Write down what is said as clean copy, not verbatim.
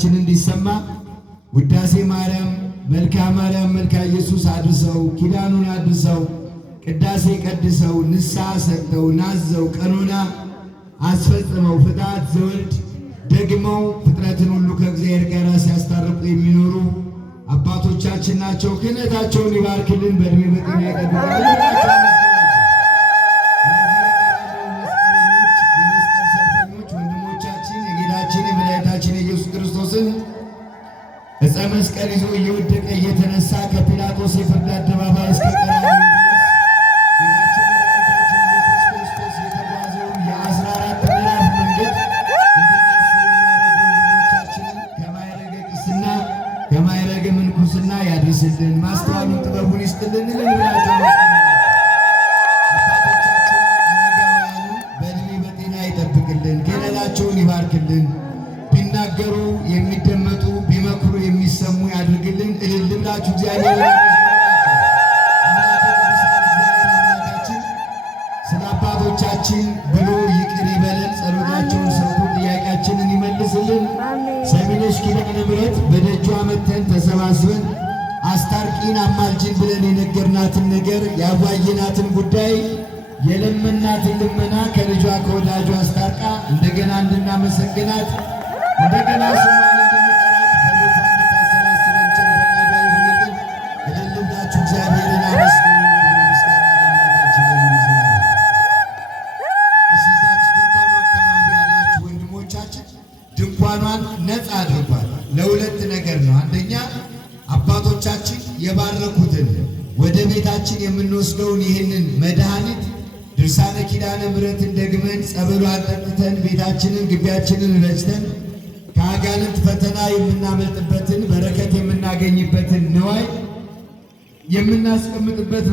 ድምፃችን እንዲሰማ ውዳሴ ማርያም፣ መልካ ማርያም፣ መልካ ኢየሱስ አድርሰው ኪዳኑን አድርሰው ቅዳሴ ቀድሰው ንስሐ ሰጥተው ናዘው ቀኖና አስፈጽመው ፍትሐት ዘወልድ ደግመው ፍጥረትን ሁሉ ከእግዚአብሔር ጋር ሲያስታርቁ የሚኖሩ አባቶቻችን ናቸው። ክህነታቸውን ይባርክልን፣ በእድሜ በጤና ይጠብቅልን። የመስቀል ሰልፈኞች ወንድሞቻችን የጌታችን የመድኃኒታችን የኢየሱስ ክርስቶስን ዕፀ መስቀል ይዞ እየወደቀ እየተነሳ ከጲላጦስ የፍርድ አደባባይ እስከ ቀራንዮ ድረስ ጌታችን መድኃኒታችን ኢየሱስ ክርስቶስ የተጓዘውን የ14 ምዕራፍ መንገድ እንድናስብ የሚያደርጉ ወንድሞቻችንን ከማዕረገ ቅስና ከማዕረገ ምንኩስና ያድርስልን፣ ማስተዋሉን ጥበቡን ይስጥልን እንላቸው። አባቶቻችን አረጋውያኑ በእድሜ በጤና ይጠብቅልን፣ ገለላቸውን ይባርክልን፣ ቢናገሩ የሚደመጡ ቢመክሩ የሚሰሙ ያድርግልን። እልል ብላችሁ እግዚአብሔር አምላካችን ስለ አባቶቻችን ብሎ ይቅር ይበለን፣ ጸሎታቸውን ሰምቶ ጥያቄያችንን ይመልስልን። ሰሚነሽ ኪዳነ ምሕረት በደጇ መተን ተሰባስበን አስታርቂን አማልጅን ብለን የነገርናትን ነገር ያዋየናትን ጉዳይ የለመናትን ልመና ከልጇ ከወዳጇ አስታርቃ እንደገና እንድናመሰግናት እንደገና ስሟን እንድንጠራት በቦታ እንድታሰባስበን ቸር ፈቃዷ ይሁንልን። እልል ብላችሁ እግዚአብሔርን አመስግኑ። ምስጋና ለአምላካችን ለሚሆን ይችላል። እዛች ድንኳኑ አካባቢ ያላችሁ ወንድሞቻችን ድንኳኗን ነፃ አድርጓል። ለሁለት ነገር ነው። አንደኛ አባቶቻችን የባረኩትን ወደ ቤታችን የምንወስደውን ይህንን መድኃኒት ድርሳነ ኪዳነ ምሕረትን ደግመን ጸበሏን ጠጥተን ቤታችንን ግቢያችንን ረጭተን ከአጋንንት ፈተና የምናመልጥበትን በረከት የምናገኝበትን ንዋይ የምናስቀምጥበት